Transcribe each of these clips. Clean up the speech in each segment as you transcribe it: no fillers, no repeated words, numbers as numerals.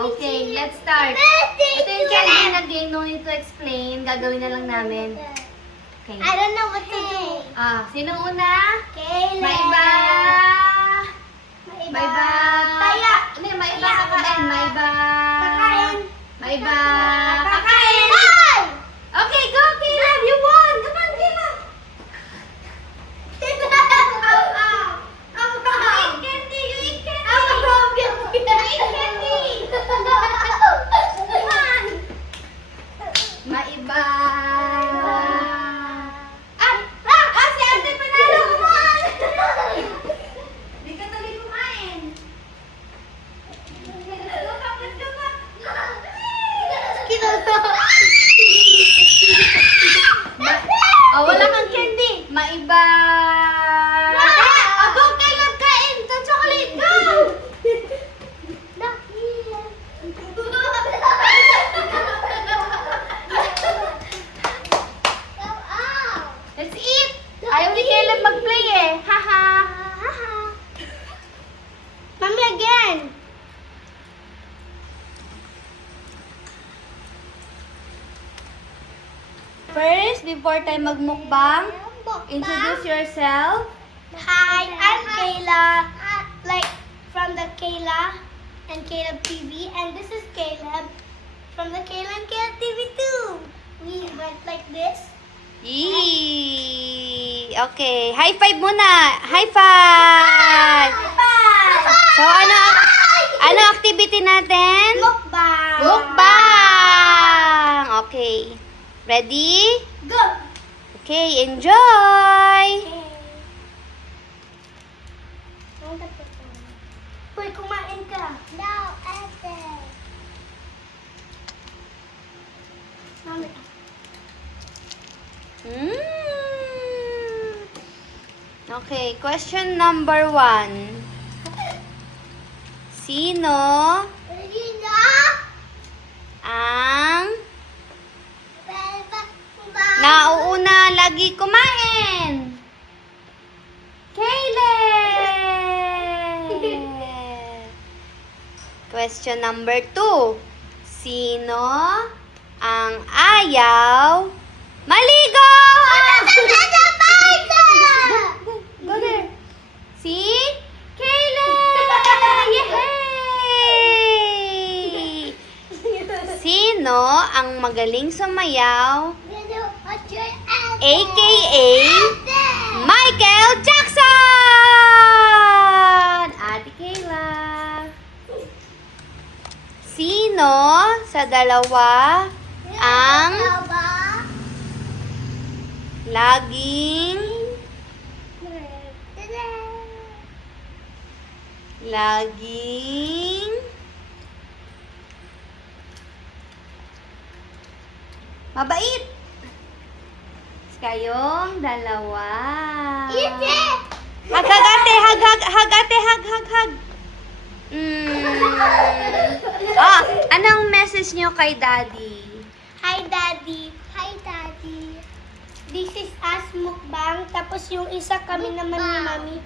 Okay, let's start. Ito yung candy na game, no need to explain. Gagawin na lang namin. Okay. I don't know what to do. Sino una? Caleb. Maiba. Maiba. Taya. Hindi, Maiba kakain. Maiba. Kakain. Maiba. Kakain. Okay, go, Caleb. You won. Come on, Caleb. You eat candy. You eat candy. You eat candy. Come on. Maiba. Si ate panalo. Come on. Hindi ka tuloy kumain. Let's go back. Let's go back. Wala kang candy. Maiba. Go, Caleb, kain. Ito, chocolate. Go. Let's eat. Ayaw ni Caleb mag-play eh. Haha. Mommy again. First, before tayo magmukbang, introduce yourself. Hi, I'm Kayla. Like from the Kayla and Caleb TV, and this is Caleb from the Kayla and Caleb TV too. We went like this. Yee! Okay, high five muna. High five. So ano activity natin? Mukbang. Mukbang. Okay. Ready? Go. Okay, enjoy. Hoy, kumain ka. No, ate. Mami. Okay, question number 1. Sino ang nauuna lagi kumain? Caleb! Question number 2. Sino ang ayaw maligo? Go there. Si Caleb! Yay! Sino ang magaling sumayaw? AKA Michael Jackson! Ate Kayla. Sino sa dalawa ang laging mabait? Kayong dalawa. Hag ate, hag. Anong message nyo kay Daddy? Hi, Daddy. Hi, Daddy. This is us mukbang. Tapos yung isa kami naman ni Mami.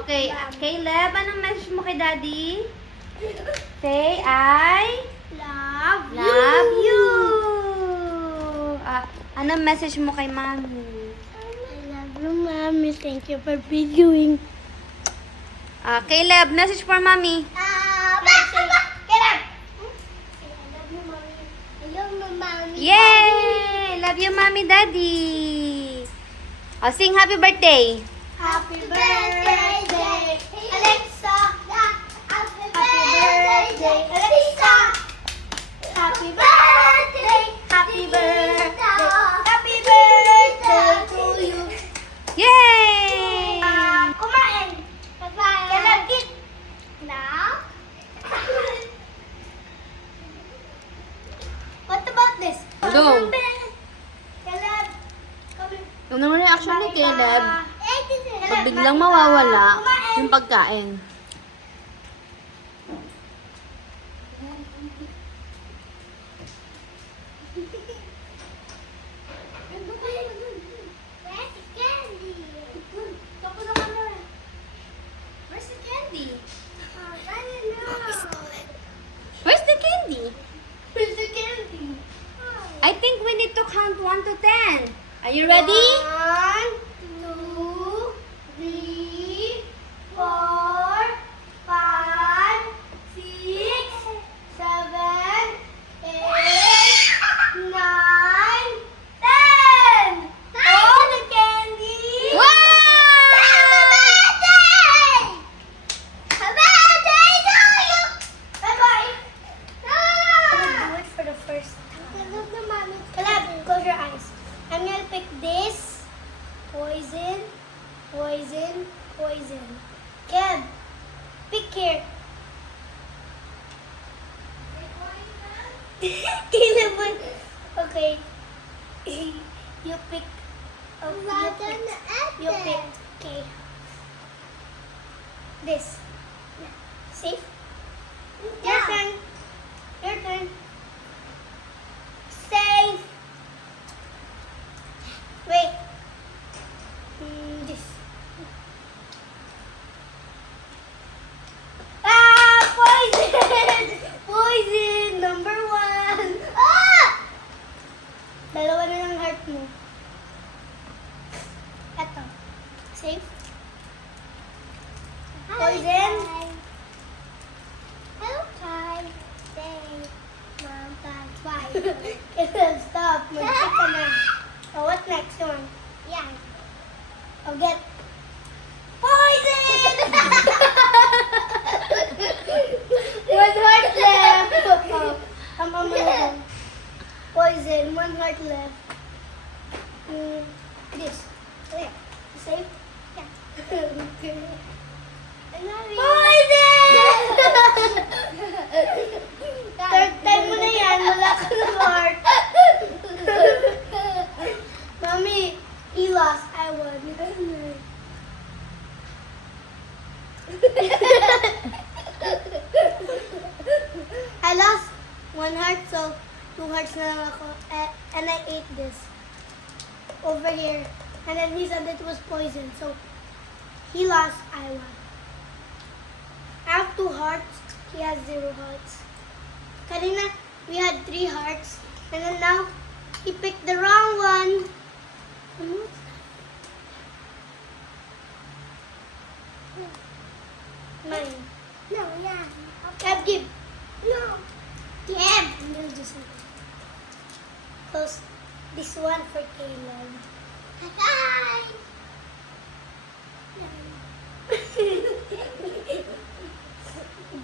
Okay, Caleb, anong message mo kay Daddy? Say, I Love you. Anong message mo kay Mami? I love you, Mommy. Thank you for videoing. Caleb, message for Mami. Caleb! I love you, Mommy. I love you, Mommy. Yay! Love you, Mami, Daddy. Sing happy birthday. Happy birthday, Alexa. Happy birthday, Alexa. Happy birthday. Happy birthday. Happy birthday to you. Yay! Kumain. Caleb, eat. Now. What about this? Go. Caleb, come. Ano naman reaction ni Caleb? Caleb, Pag biglang mawawala yung pagkain. Where's the candy? Where's the again. Are you ready? 1, 2, 3, 4, 5, 6, 7, 8, 9, 10. Oh, the candy! Bye-bye. Do it for the first time. Caleb, close your eyes. I'm gonna pick this. Poison, poison, poison. Caleb, pick here. Caleb, okay. You pick. Oh, you pick. Okay. This. Safe? Your turn. Your turn. Safe. Wait. This. Ah, poison! Poison! Number 1. Ah! Dalawa na ng heart mo. Eto. Safe? Poison? Hello, Kai. Stay. Mom, bye. Stop. Mag-pick ka na. Oh, what next one? Yeah. I'll get poison! One heart left. Oh, poison. One heart left. This. Wait. Safe? Yeah. Poison! Third time mo na yan. Wala ka ng heart. Mommy, he lost. I won. I lost 1 heart, so 2 hearts na lang ako. And I ate this over here. And then he said it was poison, so he lost. I won. I have 2 hearts. He has 0 hearts. Karina, we had 3 hearts. And then now, he picked the wrong one. Mine. No, yeah. Kev, give. No. Kev. We'll do something. Close this one for Caleb. Hi.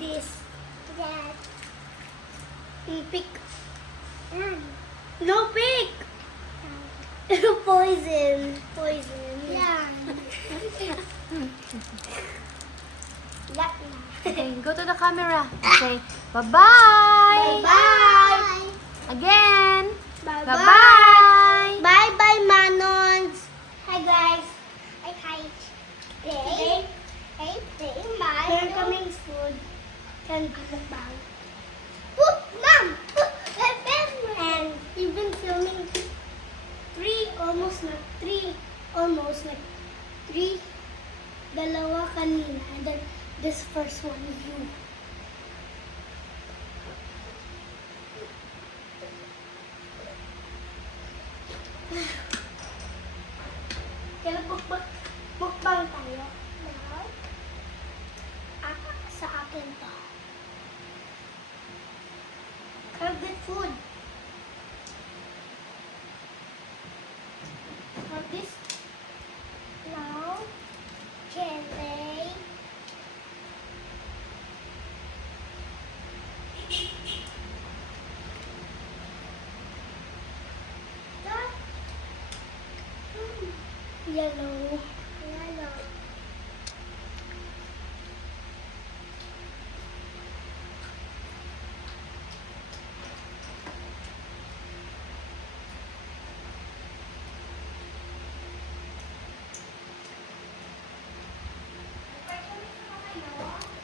This. That. Pick. No, pick. Poison. Poison. Yeah. That na. Okay, go to the camera. Okay, bye-bye. Bye-bye. Again. Bye-bye. Bye-bye. Bye-bye, Manons. Hi, guys. Hi. Today, we're coming food. Can bang. Mom! And we've been filming 3, dalawa kanina, and then this first one is you. Kaya mukbang tayo. Now, sa akin to. Have good food. Have this. Now, chili. That. Yellow.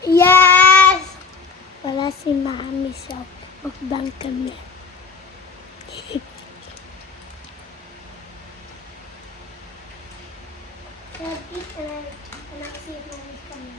Yes! Wala si Mami, so mukbang kami. Anak si Mami kami.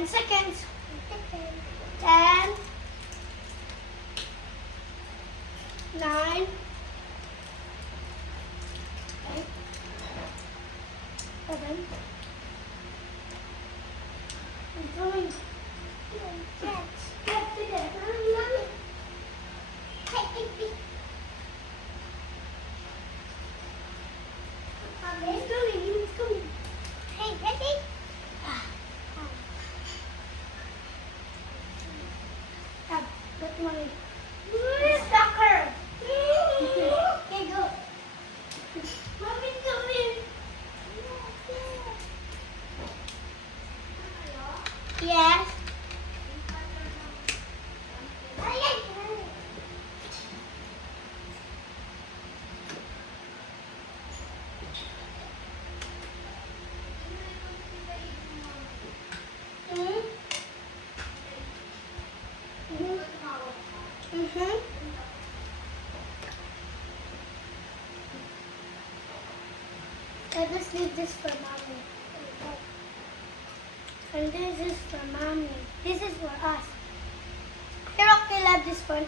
10 seconds. 10, 9, 8, 7. I'm going. Get to there. Mommy. It's coming. It's coming. Hey, ready? But mommy. Sucker. Okay, go. Mommy's coming. Yes. Mm-hmm. Let us leave this for mommy. And this is for mommy. This is for us. Here, okay, love this one.